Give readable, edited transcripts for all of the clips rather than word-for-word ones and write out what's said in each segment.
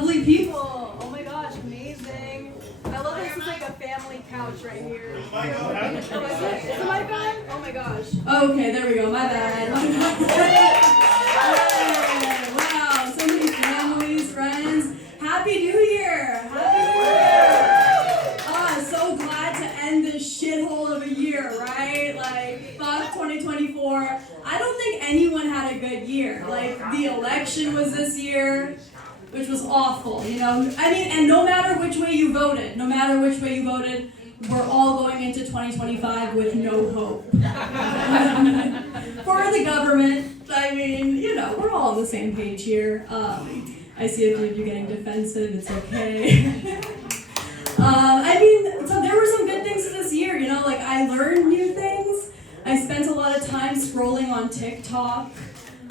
lovely people. Oh my gosh, amazing. I love this is like a family couch right here. Oh, is it? Is the mic on? Oh my gosh. Okay, there we go. My bad. Wow, so many families, friends. Happy New Year! Happy New Year! So glad to end this shithole of a year, right? Like, fuck 2024. I don't think anyone had a good year. Like, the election was this year, which was awful, you know? I mean, and no matter which way you voted, we're all going into 2025 with no hope. For the government, I mean, you know, we're all on the same page here. I see a few of you getting defensive, it's okay. I mean, so there were some good things this year, you know, like I learned new things. I spent a lot of time scrolling on TikTok,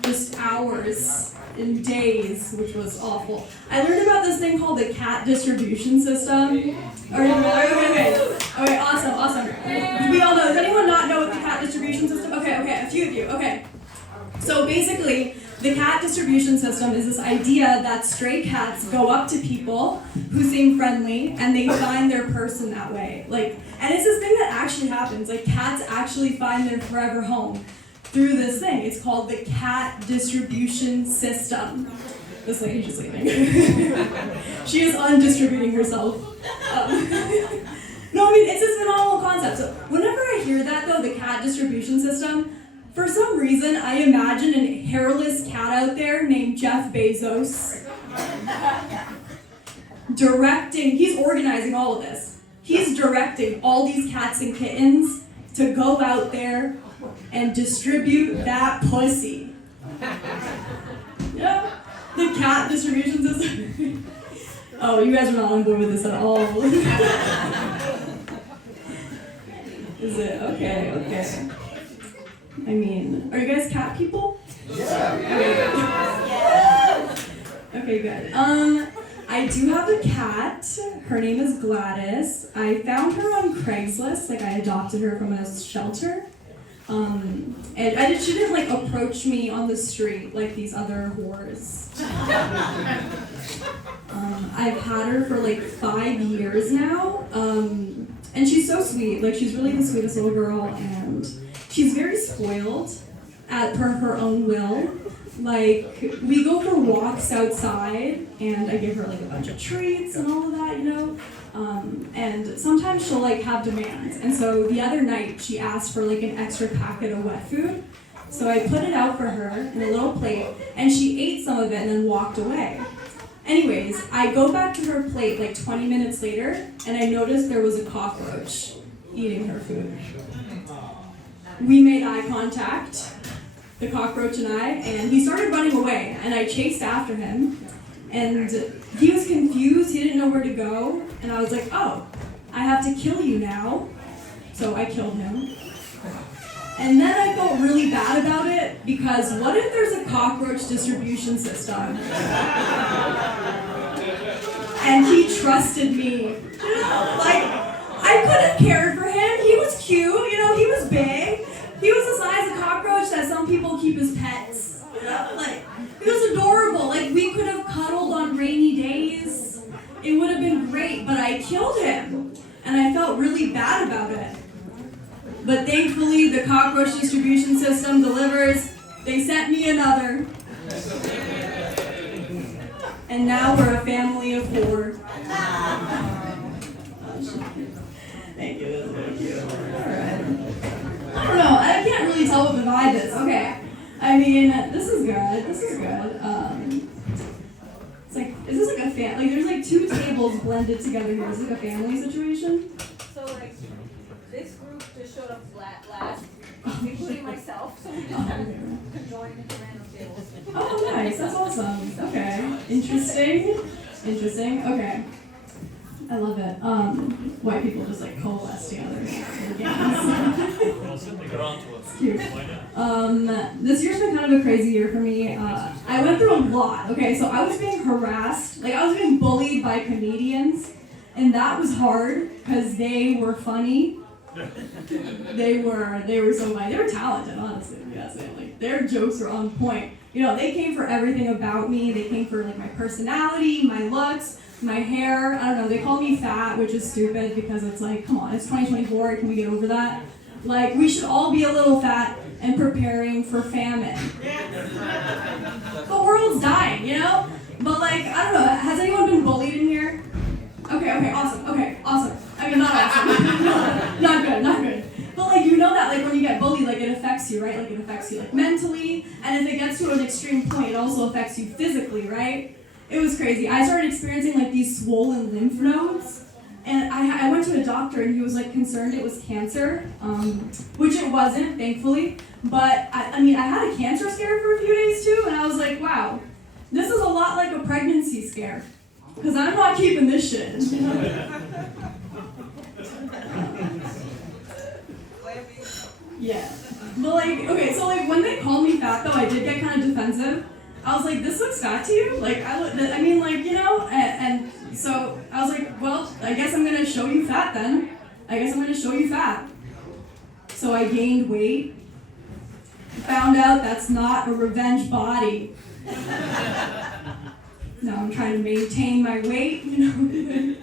just hours and days, which was awful. I learned about this thing called the cat distribution system. Okay, awesome. We all know. Does anyone not know what the cat distribution system? Okay, a few of you. Okay. So basically, the cat distribution system is this idea that stray cats go up to people who seem friendly and they find their person that way. And it's this thing that actually happens. Like, cats actually find their forever home through this thing. It's called the cat distribution system. This lady's just leaving. She is undistributing herself. No, I mean, it's this phenomenal concept. So whenever I hear that, though, the cat distribution system, for some reason, I imagine a hairless cat out there named Jeff Bezos directing, he's organizing all of this. He's directing all these cats and kittens to go out there and distribute that pussy. Yeah, the cat distribution system. Oh, you guys are not on board with this at all. Is it? Okay. I mean, are you guys cat people? Yeah. Okay, good. I do have a cat. Her name is Gladys. I found her on Craigslist. Like, I adopted her from a shelter. And she didn't approach me on the street like these other whores. I've had her for 5 years now. And she's so sweet. She's really the sweetest little girl, and she's very spoiled per her own will. We go for walks outside, and I give her a bunch of treats and all of that, you know. And sometimes she'll have demands. And so the other night she asked for an extra packet of wet food. So I put it out for her in a little plate, and she ate some of it and then walked away. Anyways, I go back to her plate 20 minutes later, and I noticed there was a cockroach eating her food. We made eye contact, the cockroach and I, and he started running away, and I chased after him, and he was confused, he didn't know where to go, and I was like, oh, I have to kill you now. So I killed him. And then I felt really bad about it, because what if there's a cockroach distribution system? And he trusted me. I could have cared for him. He was cute, he was big. He was the size of cockroach that some people keep as pets. He was adorable. We could have cuddled on rainy days. It would have been great, but I killed him. And I felt really bad about it. But thankfully, the cockroach distribution system delivers. They sent me another. And now we're a family of 4. Thank you, thank you. Alright. I don't know, I can't really tell what the vibe is. Okay. I mean, this is good. Is this a family? There's 2 tables blended together here. Is this a family situation? So this group just showed up last, including myself, so we just could join into random tables. Oh, nice. That's awesome. Okay. Interesting. Okay. I love it. White people just coalesce together. Cute. This year's been kind of a crazy year for me. I went through a lot. Okay, so I was being harassed. I was being bullied by comedians, and that was hard because they were funny. They were so funny. They were talented, honestly. Yes, their jokes were on point. You know, they came for everything about me. They came for like my personality, my looks, my hair. I don't know, they called me fat, which is stupid because it's like, come on, it's 2024, can we get over that? Like, we should all be a little fat and preparing for famine. The world's dying, you know? But like, I don't know, has anyone been bullied in here? Okay, awesome. I mean, not awesome. Not good. But like, you know that like when you get bullied, like it affects you, right? Like it affects you like mentally, and if it gets to an extreme point, it also affects you physically, right? It was crazy. I started experiencing like these swollen lymph nodes, and I went to a doctor and he was like concerned it was cancer, which it wasn't, thankfully. But I mean, I had a cancer scare for a few days too, and I was like, wow, this is a lot like a pregnancy scare, because I'm not keeping this shit. Yeah. But like, okay, so like when they called me fat though, I did get kind of defensive. I was like, this looks fat to you? Like, I mean, like, you know, and so I was like, well, I guess I'm gonna show you fat then. So I gained weight. Found out that's not a revenge body. Now I'm trying to maintain my weight, you know.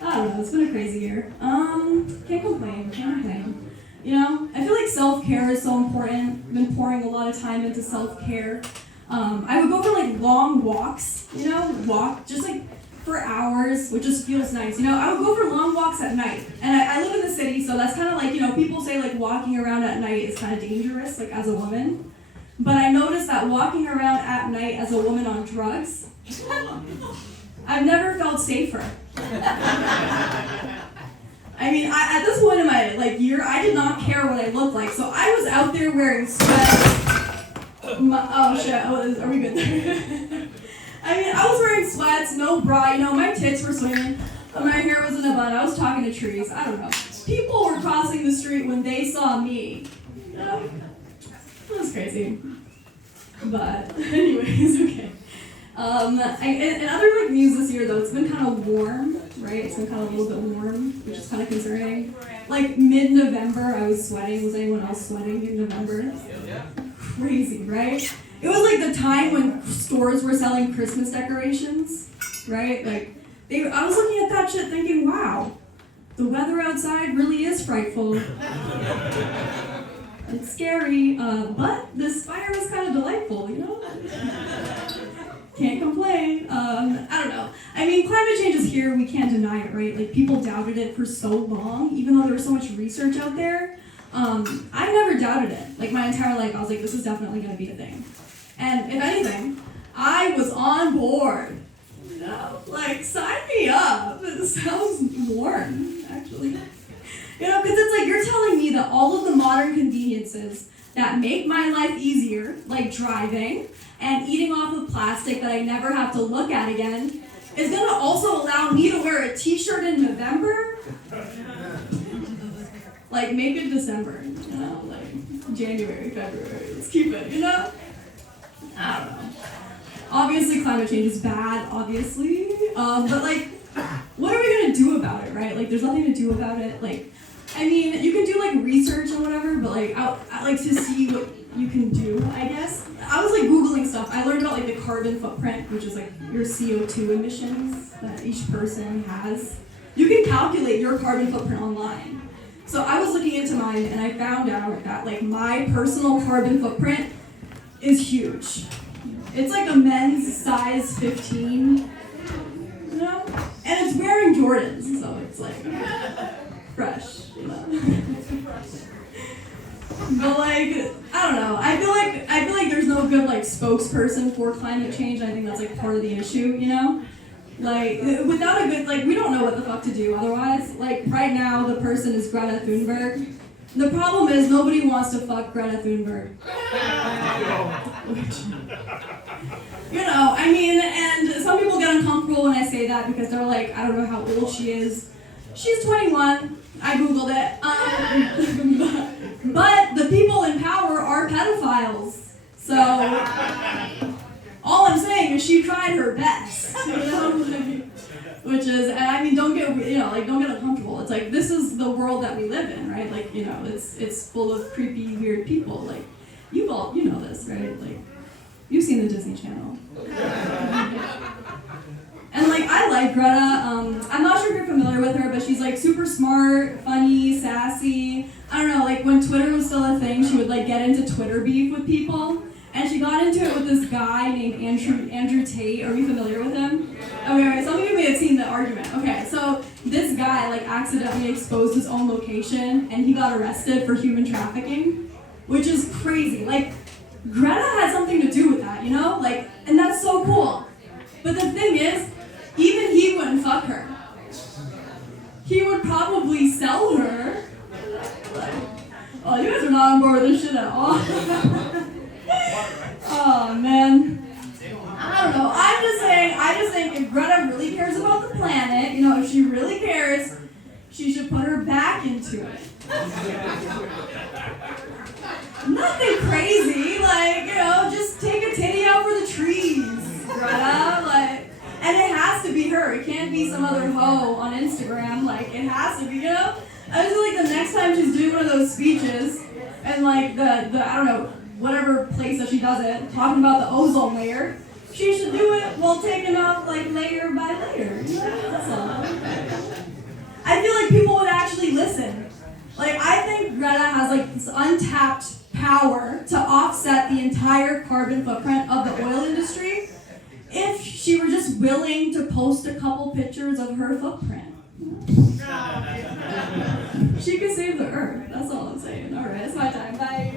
I don't know, it's been a crazy year. Can't complain. You know, I feel like self-care is so important. I've been pouring a lot of time into self-care. I would go for like long walks, you know, walk just like for hours, which just feels nice. You know, I would go for long walks at night. And I live in the city, so that's kind of like, you know, people say like walking around at night is kind of dangerous, like as a woman. But I noticed that walking around at night as a woman on drugs, I've never felt safer. I mean, at this point in my like year, I did not care what I looked like. So I was out there wearing sweats. Oh shit, are we good there? I mean, I was wearing sweats, no bra, you know, my tits were swinging, my hair was in a bun, I was talking to trees, I don't know. People were crossing the street when they saw me. You know? It was crazy. But anyways, okay. In other like news this year though, it's been kind of warm, right? It's been kind of a little bit warm, which is kind of concerning. Like mid-November, I was sweating. Was anyone else sweating mid-November? Yeah. Crazy, right? It was like the time when stores were selling Christmas decorations, right? Like, I was looking at that shit thinking, wow, the weather outside really is frightful. It's scary, but this fire was kind of delightful, you know? Can't complain. I don't know. I mean, climate change is here. We can't deny it, right? Like, people doubted it for so long, even though there was so much research out there. I've never doubted it. Like, my entire life, I was like, this is definitely going to be a thing. And if anything, I was on board. You know? Like, sign me up. It sounds warm, actually. You know, because it's like you're telling me that all of the modern conveniences that make my life easier, like driving and eating off of plastic that I never have to look at again, is going to also allow me to wear a t-shirt in November? Like, make it December, you know, like January, February, let's keep it, you know? I don't know. Obviously, climate change is bad, obviously, but like, what are we going to do about it, right? Like, there's nothing to do about it. Like, I mean, you can do like research or whatever, but like, I like to see what you can do, I guess. I was like Googling stuff. I learned about like the carbon footprint, which is like your CO2 emissions that each person has. You can calculate your carbon footprint online. So I was looking into mine and I found out that like my personal carbon footprint is huge. It's like a men's size 15, you know? And it's wearing Jordans, so it's like fresh, you know? But like, I don't know. I feel like there's no good like spokesperson for climate change. I think that's like part of the issue, you know? Like, without a good, like, we don't know what the fuck to do otherwise. Like, right now, the person is Greta Thunberg. The problem is nobody wants to fuck Greta Thunberg. You know, I mean, and some people get uncomfortable when I say that because they're like, I don't know how old she is. She's 21. I Googled it. But the people in power are pedophiles. So, all I'm saying is she tried her best, you know? Which is, and I mean, don't get uncomfortable. It's like, this is the world that we live in, right? Like, you know, it's full of creepy, weird people. Like, you know this, right? Like, You've seen the Disney Channel. And like, I like Greta. I'm not sure if you're familiar with her, but she's like super smart, funny, sassy. I don't know, like when Twitter was still a thing, she would like get into Twitter beef with people. And she got into it with this guy named Andrew Tate. Are you familiar with him? Okay, some of you may have seen the argument. Okay, so this guy like accidentally exposed his own location and he got arrested for human trafficking, which is crazy. Like, Greta had something to do with that, you know? Like, and that's so cool. But the thing is, even he wouldn't fuck her. He would probably sell her. Like, oh, you guys are not on board with this shit at all. Oh, man. I don't know. I just think if Greta really cares about the planet, you know, if she really cares, she should put her back into it. Nothing crazy, like, you know, just take a titty out for the trees, Greta, like, and it has to be her. It can't be some other hoe on Instagram. Like, it has to be, you know? I just feel like the next time she's doing one of those speeches, and like the I don't know, whatever place that she does it, talking about the ozone layer, she should do it while taking off like layer by layer. You know? That's all. I feel like people would actually listen. Like, I think Greta has like this untapped power to offset the entire carbon footprint of the oil industry if she were just willing to post a couple pictures of her footprint. She could save the earth. That's all I'm saying. All right, it's my time. Bye.